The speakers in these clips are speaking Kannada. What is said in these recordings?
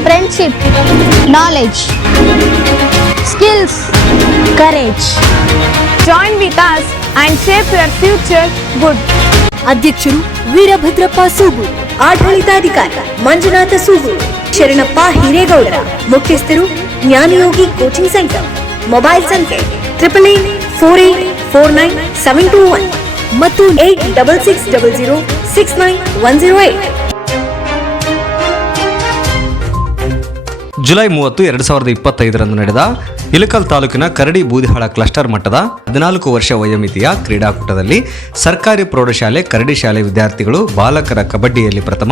friendship, knowledge, skills, courage. Join with us and shape your future good. ಅಧ್ಯಕ್ಷರು ವೀರಭದ್ರಪ್ಪ ಸೂಗೂರು ಆಡಳಿತಾಧಿಕಾರಿ ಮಂಜುನಾಥ ಸೂಗೂರು ಶರಣಪ್ಪ ಹಿರೇಗೌಡರ ಮುಖ್ಯಸ್ಥರು ಜ್ಞಾನಯೋಗಿ ಕೋಚಿಂಗ್ ಸೆಂಟರ್ ಮೊಬೈಲ್ ಸಂಖ್ಯೆ triple eight four eight four nine seven two one ಮತ್ತು eight double six double zero six nine one zero eight July ಮೂವತ್ತು, ಎರಡು ಸಾವಿರದ ಇಪ್ಪತ್ತೈದರಂದು ನಡೆದ ಇಲಕಲ್ ತಾಲೂಕಿನ ಕರಡಿ ಬೂದಿಹಾಳ ಕ್ಲಸ್ಟರ್ ಮಟ್ಟದ ಹದಿನಾಲ್ಕು ವರ್ಷ ವಯೋಮಿತಿಯ ಕ್ರೀಡಾಕೂಟದಲ್ಲಿ ಸರ್ಕಾರಿ ಪ್ರೌಢಶಾಲೆ, ಕರಡಿ ಶಾಲೆ ವಿದ್ಯಾರ್ಥಿಗಳು, ಬಾಲಕರ ಕಬಡ್ಡಿಯಲ್ಲಿ ಪ್ರಥಮ,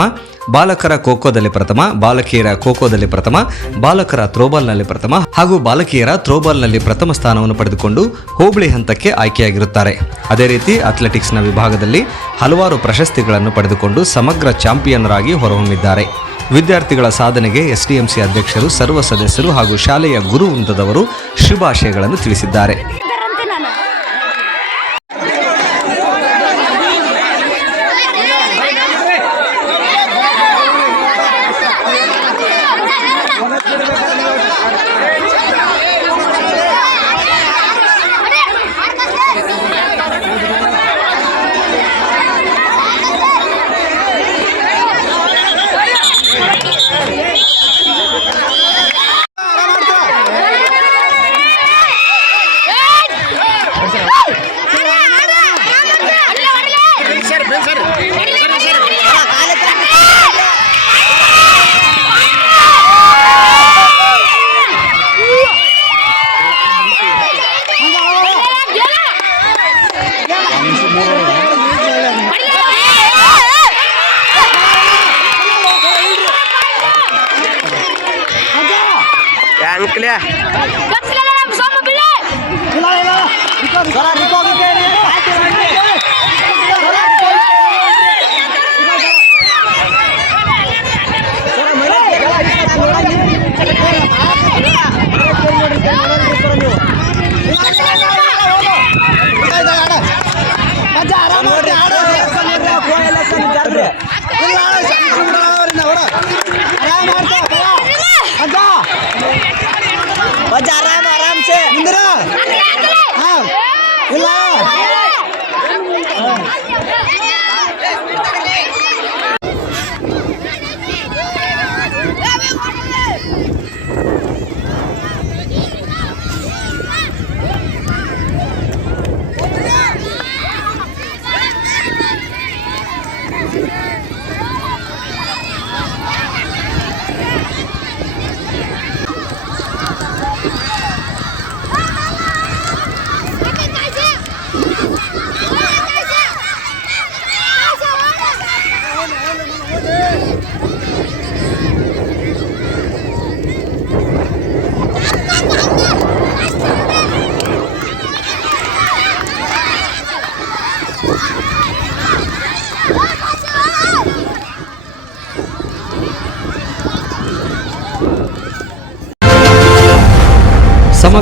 ಬಾಲಕರ ಖೋಖೋದಲ್ಲಿ ಪ್ರಥಮ, ಬಾಲಕಿಯರ ಖೋಖೋದಲ್ಲಿ ಪ್ರಥಮ, ಬಾಲಕರ ಥ್ರೋಬಾಲ್ನಲ್ಲಿ ಪ್ರಥಮ ಹಾಗೂ ಬಾಲಕಿಯರ ಥ್ರೋಬಾಲ್ನಲ್ಲಿ ಪ್ರಥಮ ಸ್ಥಾನವನ್ನು ಪಡೆದುಕೊಂಡು ಹೋಬಳಿ ಹಂತಕ್ಕೆ ಆಯ್ಕೆಯಾಗಿರುತ್ತಾರೆ. ಅದೇ ರೀತಿ ಅಥ್ಲೆಟಿಕ್ಸ್ನ ವಿಭಾಗದಲ್ಲಿ ಹಲವಾರು ಪ್ರಶಸ್ತಿಗಳನ್ನು ಪಡೆದುಕೊಂಡು ಸಮಗ್ರ ಚಾಂಪಿಯನ್ನರಾಗಿ ಹೊರಹೊಮ್ಮಿದ್ದಾರೆ. ವಿದ್ಯಾರ್ಥಿಗಳ ಸಾಧನೆಗೆ ಎಸ್ಡಿಎಂಸಿ ಅಧ್ಯಕ್ಷರು ಸರ್ವ ಸದಸ್ಯರು ಹಾಗೂ ಶಾಲೆಯ ಗುರು ವೃಂದದವರು ಶುಭಾಶಯಗಳನ್ನು ತಿಳಿಸಿದ್ದಾರೆ. ಅಂಕ್ಲ್ಯಾ